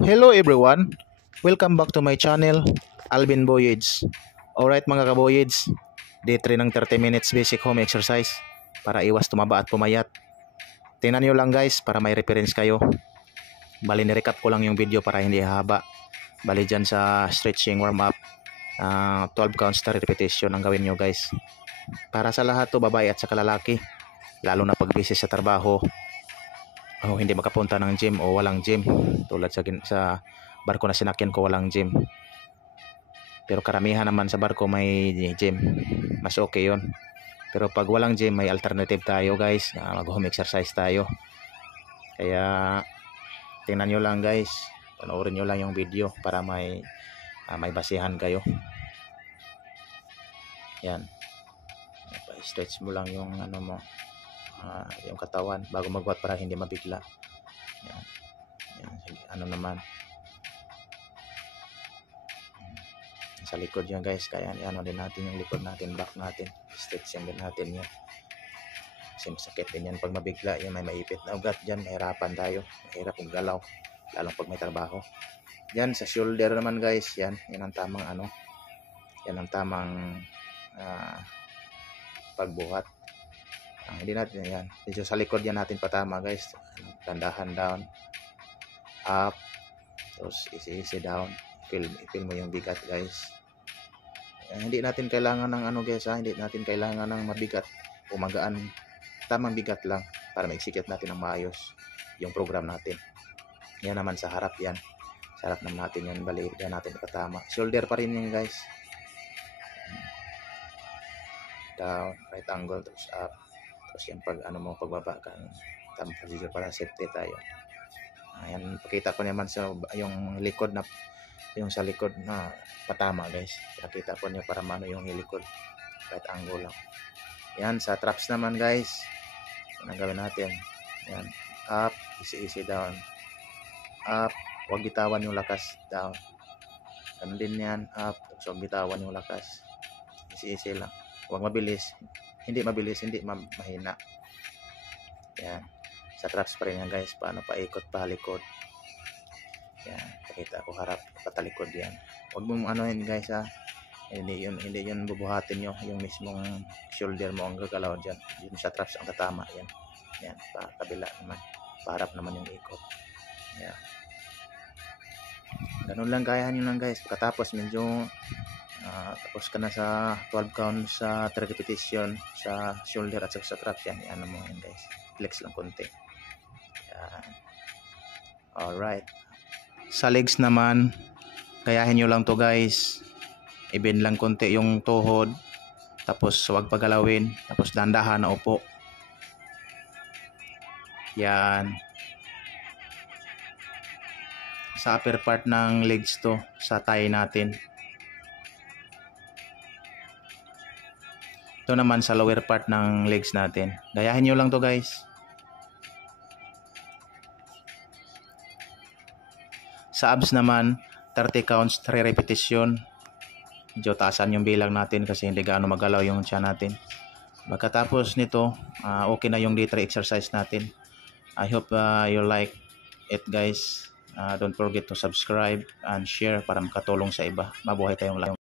Hello everyone, welcome back to my channel, Alvin Voyage. Alright mga kaboyage, day 3 ng 30 minutes basic home exercise para iwas tumaba at pumayat. Tingnan nyo lang guys para may reference kayo. Bali ni-recap ko lang yung video para hindi haba. Bali dyan sa stretching warm up, 12 counts na repetition ang gawin nyo guys. Para sa lahat to, babae at saka lalaki, lalo na pag busy sa trabaho, hindi makapunta ng gym o walang gym, tulad sa barko na sinakyan ko walang gym, pero karamihan naman sa barko may gym, mas okay yon. Pero pag walang gym may alternative tayo guys, mag home exercise tayo. Kaya tingnan nyo lang guys, panoorin nyo lang yung video para may basihan kayo. Yan, stretch mo lang yung yung katawan bago magbuhat para hindi mabigla. Yan. Yan. Naman sa likod yan guys, kaya din natin yung likod natin, back natin, stretching din natin yan kasi masakit din yan pag mabigla. Yan, may maipit na ugat dyan, mahirapan tayo, mahirap yung galaw lalong pag may trabaho. Yan sa shoulder naman guys, yan ang tamang yan ang tamang pagbuhat. Hindi natin yan, dito sa likod yan natin patama guys. Tandahan down, up, tapos easy down, feel mo yung bigat guys. Hindi natin kailangan ng guys, hindi natin kailangan ng mabigat o magaan, tamang bigat lang para ma-execute natin ng maayos yung program natin. Yan naman sa harap, yan sa harap naman natin yan, bali yan natin patama. Shoulder pa rin yan guys, down, right angle, tapos up. Tapos yan pag pagbaba ka, tamang procedure para safety tayo. Ayan, pakita ko naman sa yung likod na, yung sa likod na patama guys. Pakita ko niya para mano yung likod, right angle lang. Yan sa traps naman guys, yan ang gawin natin. Yan, up, easy down, up, huwag bitawan yung lakas, down. Ganun din yan, up, so bitawan yung lakas, easy lang, huwag mabilis. Hindi mabilis, hindi mahina. Yan. Sa traps pa rin yan guys. Paano paikot, palikod. Yan. Pakita ko harap, patalikod yan. Huwag mong yun guys ha. Hindi yun bubuhatin nyo. Yung mismong shoulder mo ang gagalaw dyan. Yung sa traps ang tatama. Yan. Yan. Pa kabila naman. Paharap naman yung ikot. Yan. Ganun lang, kaya nyo lang guys. Pagkatapos medyo tapos ka na sa 12 count sa 3 repetition sa shoulder at sa traps, yan mo yan guys, flex lang konti. Yan. Alright, sa legs naman kayahin nyo lang to guys, i-bend lang konti yung tuhod, tapos huwag pagalawin, tapos dandahan na upo. Yan, sa upper part ng legs to, sa thigh natin. Ito naman sa lower part ng legs natin. Gayahin nyo lang to guys. Sa abs naman, 30 counts, 3 repetition. Medyo taasan yung bilang natin kasi hindi gaano magalaw yung tiyan natin. Pagkatapos nito, okay na yung day 3 exercise natin. I hope you like it guys. Don't forget to subscribe and share para makatulong sa iba. Mabuhay tayong lahat.